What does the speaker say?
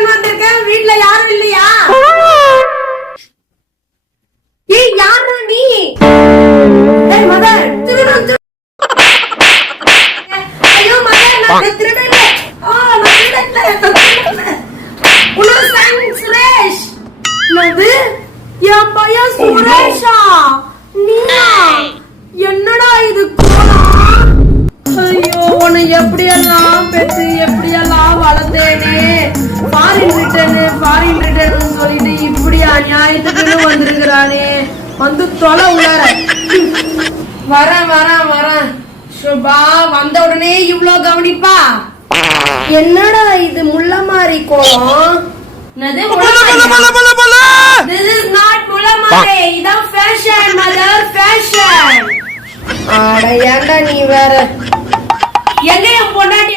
திருடன் வந்திருக்கேன், வீட்டுல யாரும் இல்லையா? ஏய் யாரா நீ? ஏய் மதர், திருடன் ஐயோ மதர், நான் திருடன். நான் திருடன். சுரேஷ் என்னது? என் பையன் சுரேஷா? நீயா? என்னடா இது கோலம்? ஐயோ உன்னை எப்படியெல்லாம் பெற்று எப்படியெல்லாம் வளர்த்தேனே. ஃபாரின் ரிட்டர்ன் சொல்லிட்டு இப்படி அநியாயத்துக்கு வந்திருக்கிறானே. வந்து தொலை உள்ளார. வரேன் சுபா. வந்த உடனே இவ்ளோ கவனிப்பா? என்னடா இது முள்ள மாதிரி கோலம்? This is not முள்ளமாரி. இதான் ஃபேஷன் மதர், ஃபேஷன். அட ஏன்டா நீ வேற? எங்க என் பொண்டாட்டி